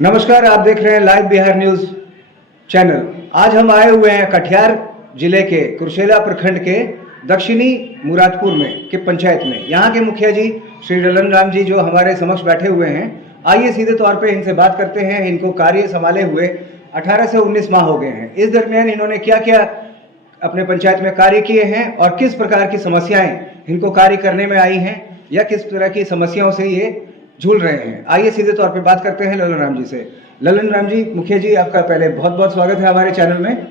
नमस्कार, आप देख रहे हैं लाइव बिहार न्यूज चैनल। आज हम आए हुए हैं कटिहार जिले के कुर्सेला प्रखंड के दक्षिणी मुरादपुर में के पंचायत में। यहाँ के मुखिया जी श्री ललन राम जी जो हमारे समक्ष बैठे हुए हैं। आइए सीधे तौर पे इनसे बात करते हैं। इनको कार्य संभाले हुए 18 से 19 माह हो गए हैं। इस दरमियान इन्होंने क्या क्या अपने पंचायत में कार्य किए हैं और किस प्रकार की समस्याएं इनको कार्य करने में आई हैं या किस तरह की समस्याओं से ये झूल रहे हैं। आइए सीधे तौर पे बात करते हैं ललन राम जी से। ललन राम जी, मुखिया जी, आपका पहले बहुत बहुत स्वागत है हमारे चैनल में।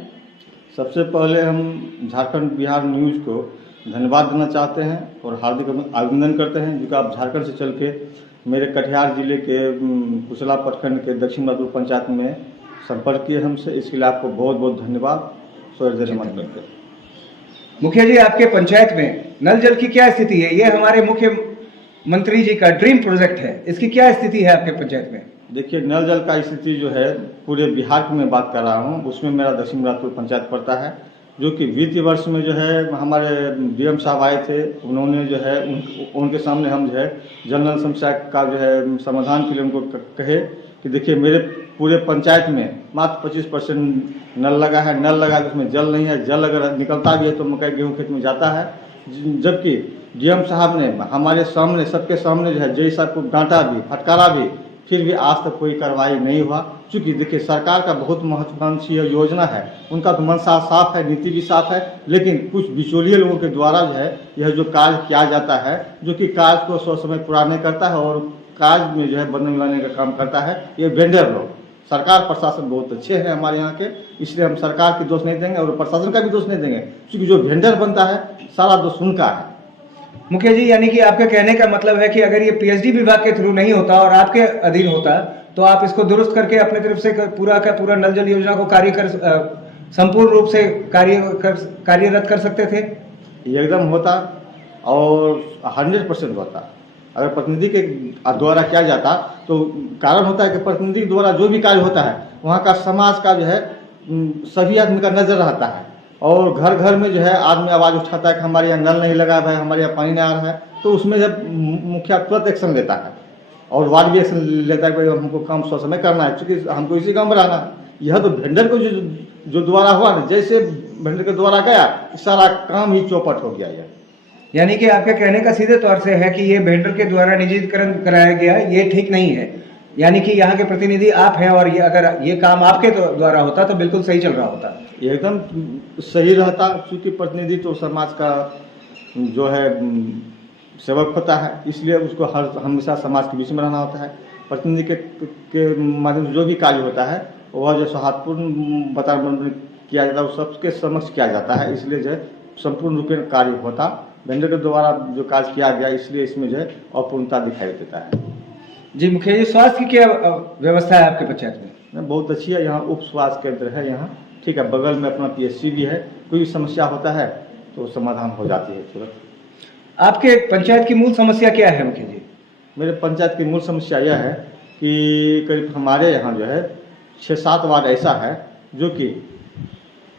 सबसे पहले हम झारखंड बिहार न्यूज़ को धन्यवाद देना चाहते हैं और हार्दिक अभिनंदन करते हैं जो कि आप झारखंड से चल के मेरे कटिहार जिले के कुर्सेला प्रखंड के दक्षिण मुरादपुर पंचायत में संपर्क किए हमसे। इसके लिए आपको बहुत बहुत धन्यवाद। करते हैं मुखिया जी, आपके पंचायत में नल जल की क्या स्थिति है? ये हमारे मुख्यमंत्री जी का ड्रीम प्रोजेक्ट है, इसकी क्या स्थिति है आपके पंचायत में? देखिए, नल जल का स्थिति जो है पूरे बिहार की मैं बात कर रहा हूँ, उसमें मेरा दक्षिण मुरादपुर पंचायत पड़ता है। जो कि वित्तीय वर्ष में जो है हमारे डीएम साहब आए थे, उन्होंने जो है उनके सामने हम जो है जल नल समस्या का जो है समाधान के लिए उनको कहे कि देखिए मेरे पूरे पंचायत में मात्र 25% नल लगा है। नल लगा तो उसमें जल नहीं है, जल अगर निकलता भी है तो मकई गेहूँ खेत में जाता है। जबकि डीएम साहब ने हमारे सामने सबके सामने जो है जय साहब को डांटा भी, फटकारा भी, फिर भी आज तक कोई कार्रवाई नहीं हुआ। चूँकि देखिए सरकार का बहुत महत्वाकांक्षी योजना है, उनका तो मंशा साफ है, नीति भी साफ है, लेकिन कुछ बिचौलिए लोगों के द्वारा जो है यह जो कार्य किया जाता है, जो कि कार्य को समय पूरा नहीं करता है और कार्य में जो है बदल मिलाने का काम करता है ये वेंडर लोग। सरकार प्रशासन बहुत अच्छे हैं हमारे यहाँ के, इसलिए हम सरकार की दोष नहीं देंगे और प्रशासन का भी दोष नहीं देंगे, क्योंकि जो वेंडर बनता है सारा दोष उनका है। मुखिया जी, यानी कि आपका कहने का मतलब है कि अगर ये पीएचडी विभाग के थ्रू नहीं होता और आपके अधीन होता तो आप इसको दुरुस्त करके अपने तरफ से पूरा का पूरा नल जल योजना को संपूर्ण रूप से कार्यरत कर सकते थे? एकदम होता और 100% होता। अगर प्रतिनिधि के द्वारा किया जाता तो कारण होता है कि प्रतिनिधि के द्वारा जो भी कार्य होता है वहाँ का समाज का जो है सभी आदमी का नजर रहता है और घर घर में जो है आदमी आवाज़ उठाता है कि हमारे यहाँ नल नहीं लगा भाई, हमारे यहाँ पानी नहीं आ रहा है, तो उसमें जब मुखिया तुरंत एक्शन लेता है और वार्ड भी एक्शन लेता है कि हमको काम समय करना है, क्योंकि हमको इसी गाँव में रहना है। यह तो वेंडर को जो द्वारा हुआ ना, जैसे वेंडर के द्वारा गया सारा काम ही चौपट हो गया। यानी कि आपके कहने का सीधे तौर से है कि ये वेंडर के द्वारा निजीकरण कराया गया, ये ठीक नहीं है। यानी कि यहाँ के प्रतिनिधि आप हैं और ये अगर ये काम आपके द्वारा होता तो बिल्कुल सही चल रहा होता, एकदम सही रहता। क्योंकि प्रतिनिधि तो समाज का जो है सेवक होता है, इसलिए उसको हमेशा समाज के बीच में रहना होता है। प्रतिनिधि के माध्यम से जो भी कार्य होता है वह जो सौहार्दपूर्ण वातावरण किया जाता है वो सबके समक्ष किया जाता है, इसलिए जो है संपूर्ण रूप में कार्य होता। वेंडर के द्वारा जो कार्य किया गया इसलिए इसमें जो है अपूर्णता दिखाई देता है। जी मुखिया जी, स्वास्थ्य की क्या व्यवस्था है आपके पंचायत में? बहुत अच्छी है, यहाँ उप स्वास्थ्य केंद्र है यहाँ, ठीक है, बगल में अपना पीएचसी भी है। कोई समस्या होता है तो समाधान हो जाती है तुरंत। आपके पंचायत की मूल समस्या क्या है मुखिया जी? मेरे पंचायत की मूल समस्या यह है कि करीब हमारे यहाँ जो है 6-7 वार्ड ऐसा है जो कि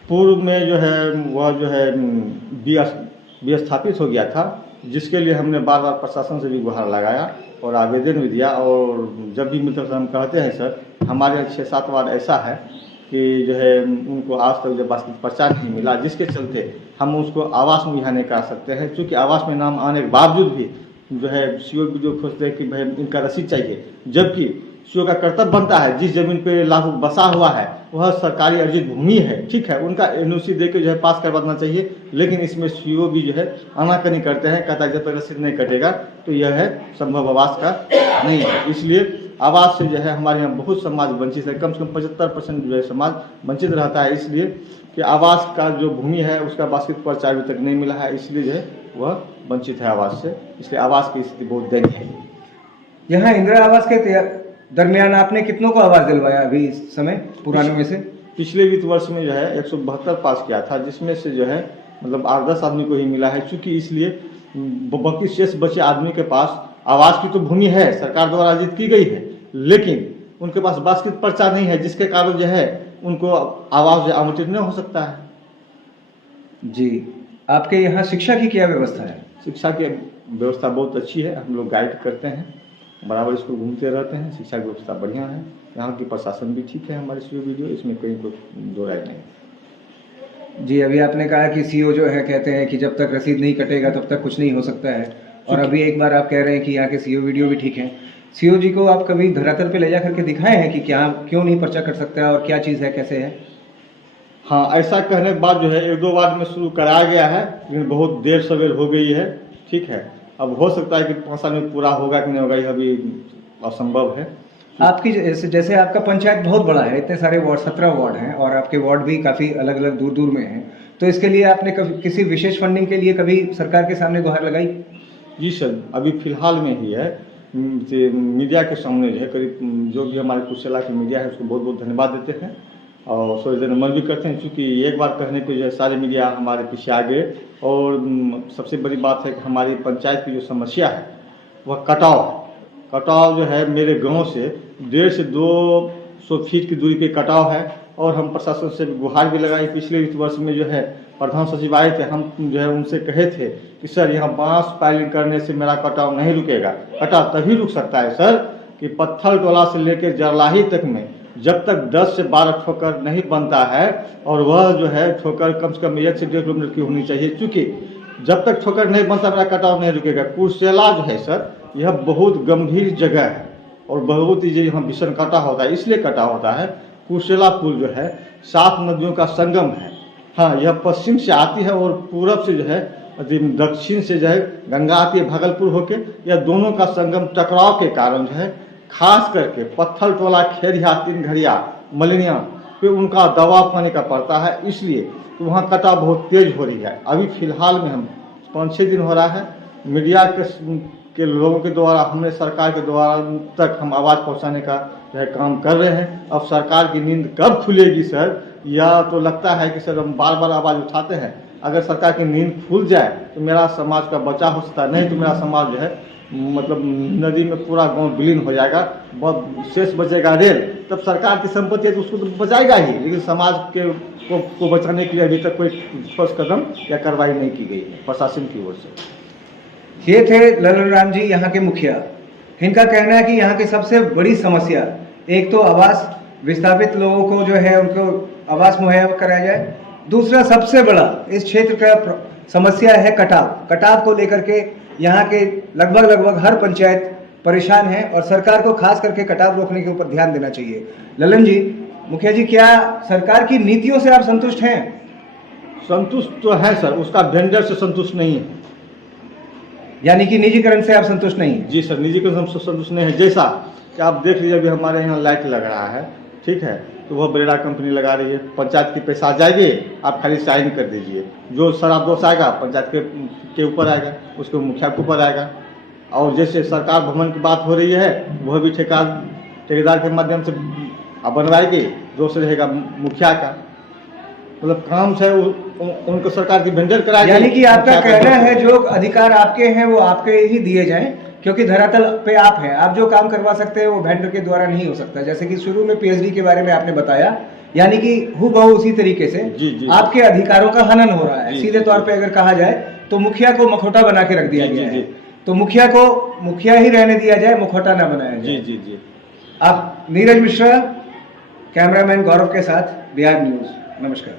पूर्व में जो है वह जो है विस्थापित हो गया था, जिसके लिए हमने बार बार प्रशासन से भी गुहार लगाया और आवेदन भी दिया। और जब भी मिलते हम कहते हैं सर हमारे 6-7 वार्ड ऐसा है कि जो है उनको आज तक जब वास्तविक पर्चा नहीं मिला, जिसके चलते हम उसको आवास मुहैया नहीं करा सकते हैं। क्योंकि आवास में नाम आने के बावजूद भी जो है सीओ भी जो खोजते हैं कि भाई इनका रसीद चाहिए, जबकि सीओ का कर्तव्य बनता है जिस जमीन पे लागू बसा हुआ है वह सरकारी अर्जित भूमि है, ठीक है, उनका एनओसी दे के जो है पास करवा देना चाहिए। लेकिन इसमें सीओ भी जो है आनाकानी करते हैं, कहता है जब तक रसीद नहीं कटेगा तो यह है संभव आवास का नहीं है। इसलिए आवास से जो है हमारे यहाँ बहुत समाज वंचित है, कम से कम 75% जो है समाज वंचित रहता है, इसलिए कि आवास का जो भूमि है उसका वास्तविक पर्चा अभी तक नहीं मिला है, इसलिए जो है वह वंचित है आवास से। इसलिए आवास की स्थिति बहुत दयनीय है। यहाँ इंदिरा आवास के दरमियान आपने कितनों को आवास दिलवाया अभी इस समय पुराने में से? पिछले वित्त वर्ष में जो है 172 पास किया था, जिसमें से जो है मतलब 8-10 आदमी को ही मिला है। चूँकि इसलिए बाकी शेष बचे आदमी के पास आवास की तो भूमि है, सरकार द्वारा अर्जित की गई है, लेकिन उनके पास वास्तविक पर्चा नहीं है, जिसके कारण जो है उनको आवास जो आवंटित नहीं हो सकता है। जी, आपके यहाँ शिक्षा की क्या व्यवस्था है? शिक्षा की व्यवस्था बहुत अच्छी है, हम लोग गाइड करते हैं, बराबर स्कूल घूमते रहते हैं, शिक्षा की व्यवस्था बढ़िया है। यहाँ की प्रशासन भी ठीक है हमारे सीओ वीडियो, इसमें कहीं कोई दो राय नहीं। जी, अभी आपने कहा कि सीओ जो है कहते हैं कि जब तक रसीद नहीं कटेगा तब तक कुछ नहीं हो सकता है, और अभी एक बार आप कह रहे हैं कि यहाँ के सीओ वीडियो भी ठीक हैं। सीओ जी को आप कभी धरातल पे ले जा करके दिखाए हैं कि क्या क्यों नहीं पर्चा कट सकता है और क्या चीज़ है, कैसे है? हाँ, ऐसा कहने के बाद जो है 1-2 वार्ड में शुरू कराया गया है, लेकिन बहुत देर सवेर हो गई है। ठीक है, अब हो सकता है कि 5 साल में पूरा होगा कि नहीं होगा, यह अभी असंभव है। आपकी जैसे आपका पंचायत बहुत बड़ा है, इतने सारे वार्ड, 17 वार्ड हैं, और आपके वार्ड भी काफ़ी अलग अलग दूर दूर में हैं, तो इसके लिए आपने कभी किसी विशेष फंडिंग के लिए कभी सरकार के सामने गुहार लगाई? जी सर, अभी फिलहाल में ही है मीडिया के सामने जो है, करीब जो भी हमारे कुशेला की मीडिया है उसको बहुत बहुत धन्यवाद देते हैं और सौजन्य भी करते हैं, क्योंकि एक बार कहने पे जो है सारे मीडिया हमारे पीछे आ गए। और सबसे बड़ी बात है कि हमारी पंचायत की जो समस्या है वह कटाव जो है मेरे गांव से 150 से 200 फीट की दूरी पे कटाव है, और हम प्रशासन से गुहार भी लगाई। पिछले वित्त वर्ष में जो है प्रधान सचिव आए थे, हम जो है उनसे कहे थे कि सर यहाँ बांस पाइलिंग करने से मेरा कटाव नहीं रुकेगा। कटाव तभी रुक सकता है सर कि पत्थर टोला से लेकर जरलाही तक में जब तक 10 से 12 ठोकर नहीं बनता है, और वह जो है ठोकर कम से कम 1 से 1.5 किलोमीटर की होनी चाहिए, क्योंकि जब तक ठोकर नहीं बनता मेरा कटाव नहीं रुकेगा। कुर्सेला जो है सर यह बहुत गंभीर जगह है और बहुत ही यहाँ भीषण कटा होता है, इसलिए कटा होता है। कुर्सेला पुल जो है 7 नदियों का संगम है। हाँ, यह पश्चिम से आती है और पूरब से जो है दक्षिण से जो है गंगा आती है भागलपुर होके। यह दोनों का संगम टकराव के कारण जो है खास करके पत्थर टोला, खेरिया, 3 घड़िया, मलिनिया पे उनका दबाव पाने का पड़ता है, इसलिए तो वहाँ कटाव बहुत तेज हो रही है। अभी फिलहाल में हम 5-6 दिन हो रहा है मीडिया के लोगों के द्वारा, हमने सरकार के द्वारा तक हम आवाज़ पहुंचाने का जो है काम कर रहे हैं। अब सरकार की नींद कब खुलेगी सर, या तो लगता है कि सर हम बार बार आवाज़ उठाते हैं, अगर सरकार की नींद खुल जाए तो मेरा समाज का बचाव हो सकता है, नहीं तो मेरा समाज जो है मतलब नदी में पूरा गांव विलीन हो जाएगा। बहुत शेष बचेगा रेल, तब सरकार की संपत्ति है तो उसको तो बचाएगा ही, लेकिन समाज के को बचाने के लिए अभी तक कोई ठोस कदम या कार्रवाई नहीं की गई है प्रशासन की ओर से। ये थे ललन राम जी, यहाँ के मुखिया। इनका कहना है कि यहाँ की सबसे बड़ी समस्या एक तो आवास, विस्थापित लोगों को जो है उनको आवास मुहैया कराया जाए। दूसरा सबसे बड़ा इस क्षेत्र का समस्या है कटाव को लेकर के यहाँ के लगभग हर पंचायत परेशान है, और सरकार को खास करके कटाव रोकने के ऊपर ध्यान देना चाहिए। ललन जी, मुखिया जी, क्या सरकार की नीतियों से आप संतुष्ट हैं? संतुष्ट तो है सर, उसका वेंडर से संतुष्ट नहीं है। यानी कि निजीकरण से आप संतुष्ट नहीं हैं? जी सर, निजीकरण से संतुष्ट नहीं है। जैसा कि आप देख लीजिए अभी हमारे यहाँ लाइट लग रहा है, ठीक है, तो वह बरेरा कंपनी लगा रही है। पंचायत के पैसा आ जाएगी, आप खाली साइन कर दीजिए, जो शराब दोष आएगा पंचायत के ऊपर आएगा, उसके मुखिया के ऊपर आएगा। और जैसे सरकार भवन की बात हो रही है, वह भी ठेकेदार के माध्यम से बनवाएगी, दोष रहेगा मुखिया का। मतलब काम से उनको सरकार की वेंडर कराएगी। यानी कि आपका कहना है जो अधिकार आपके हैं वो आपके ही दिए जाएं, क्योंकि धरातल पे आप हैं, आप जो काम करवा सकते हैं वो वेंडर के द्वारा नहीं हो सकता। जैसे कि शुरू में पीएचडी के बारे में आपने बताया, यानी कि हूबहू उसी तरीके से जी, आपके अधिकारों का हनन हो रहा है। सीधे तौर पे अगर कहा जाए तो मुखिया को मखौटा बना के रख दिया गया है, तो मुखिया को मुखिया ही रहने दिया जाए, मुखौटा ना बनाया जाए। जी। आप नीरज मिश्रा, कैमरामैन गौरव के साथ, बिहार न्यूज। नमस्कार।